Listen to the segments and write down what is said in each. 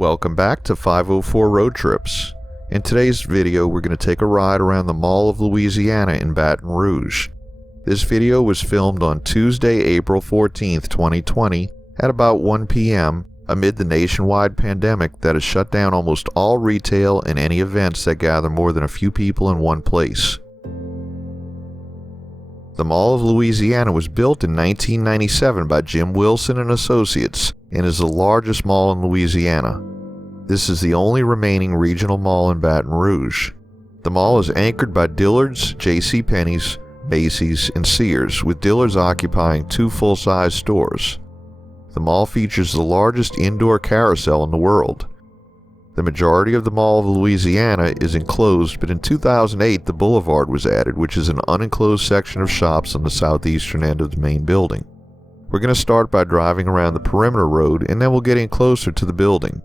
Welcome back to 504 Road Trips. In today's video, we're going to take a ride around the Mall of Louisiana in Baton Rouge. This video was filmed on Tuesday, April 14th, 2020 at about 1 p.m. amid the nationwide pandemic that has shut down almost all retail and any events that gather more than a few people in one place. The Mall of Louisiana was built in 1997 by Jim Wilson and Associates and is the largest mall in Louisiana. This is the only remaining regional mall in Baton Rouge. The mall is anchored by Dillard's, J.C. Penney's, Macy's, and Sears, with Dillard's occupying 2 full-size stores. The mall features the largest indoor carousel in the world. The majority of the Mall of Louisiana is enclosed, but in 2008 the Boulevard was added, which is an unenclosed section of shops on the southeastern end of the main building. We're going to start by driving around the perimeter road, and then we'll get in closer to the building.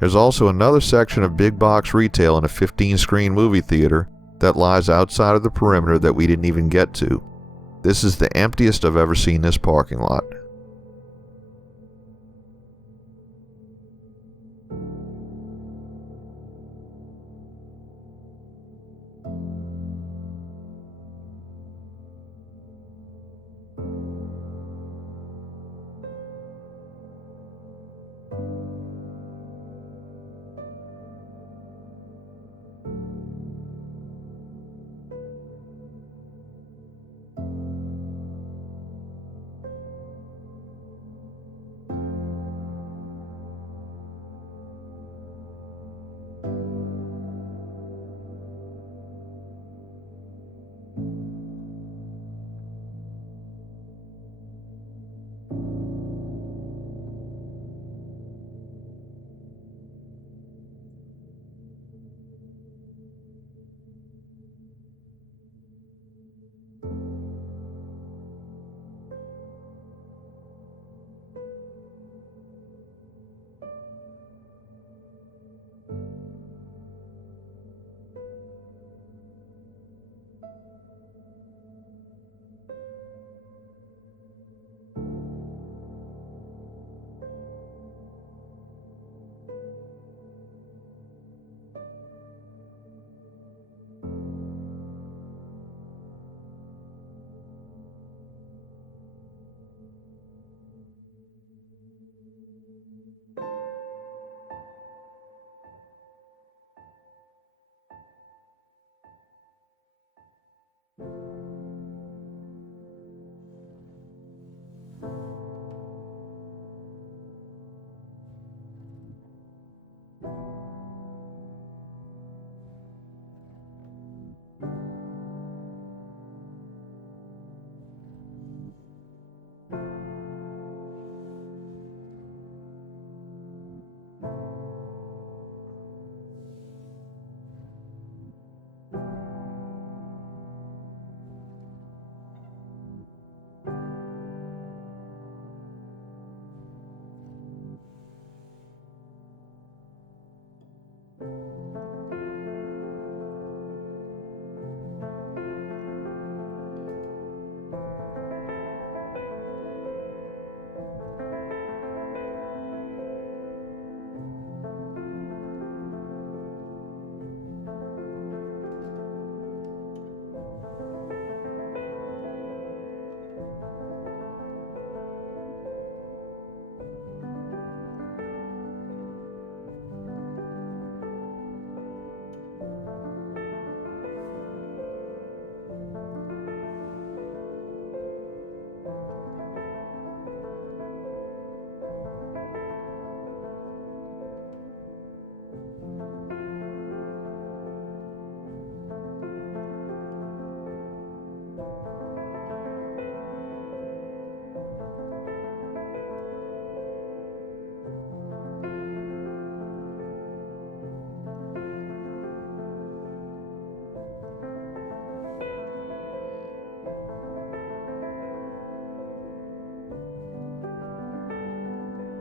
There's also another section of big box retail and a 15-screen movie theater that lies outside of the perimeter that we didn't even get to. This is the emptiest I've ever seen this parking lot.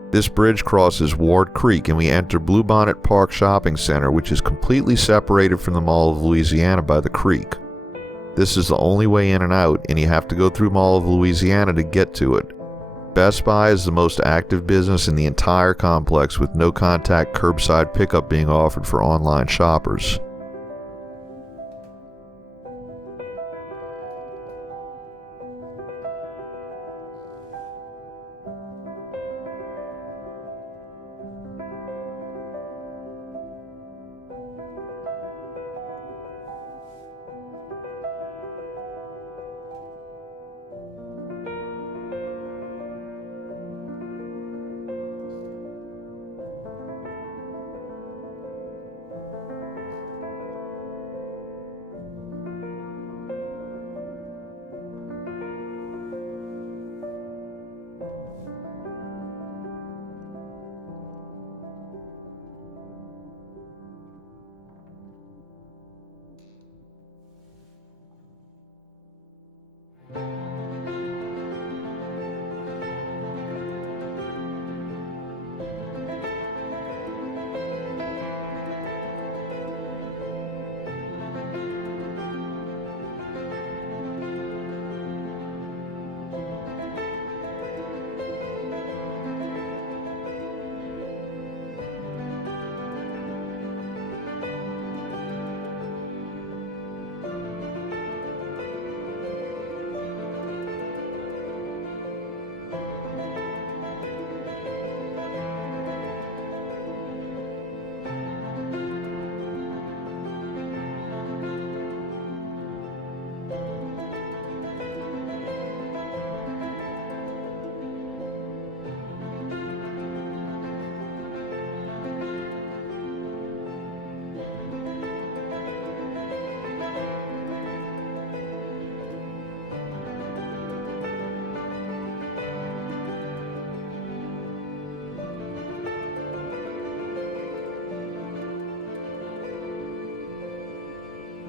This bridge crosses Ward Creek and we enter Bluebonnet Park Shopping Center, which is completely separated from the Mall of Louisiana by the creek. This is the only way in and out, and you have to go through Mall of Louisiana to get to it. Best Buy is the most active business in the entire complex, with no-contact curbside pickup being offered for online shoppers.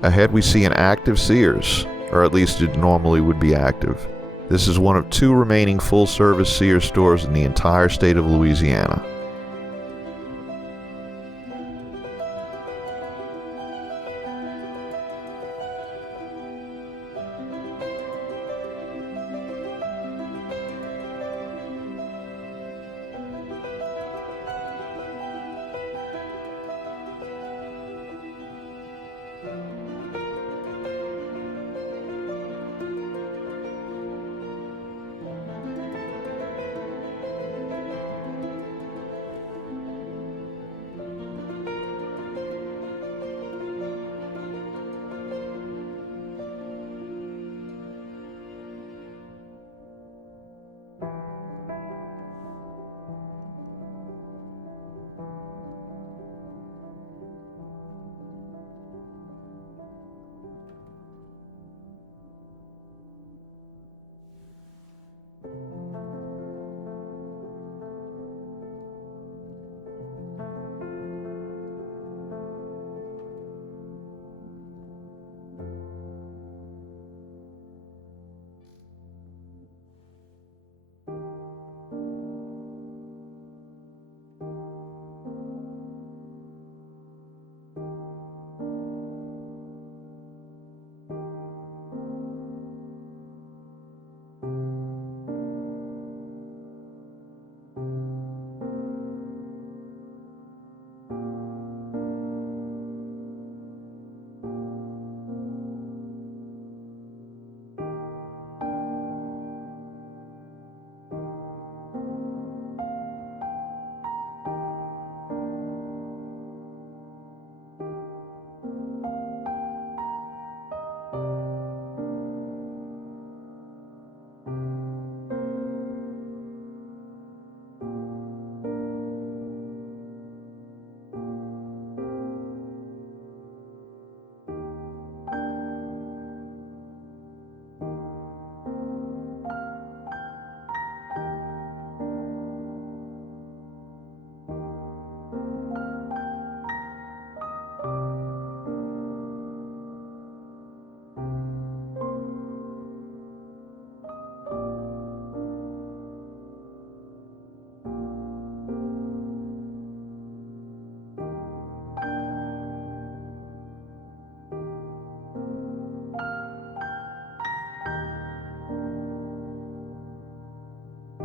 Ahead we see an active Sears, or at least it normally would be active. This is one of 2 remaining full-service Sears stores in the entire state of Louisiana.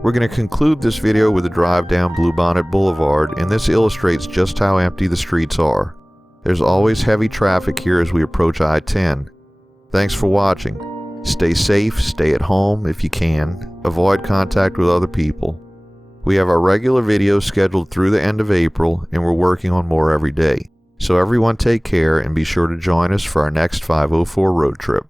We're going to conclude this video with a drive down Bluebonnet Boulevard, and this illustrates just how empty the streets are. There's always heavy traffic here as we approach I-10. Thanks for watching. Stay safe, stay at home if you can, avoid contact with other people. We have our regular videos scheduled through the end of April, and we're working on more every day. So everyone take care and be sure to join us for our next 504 road trip.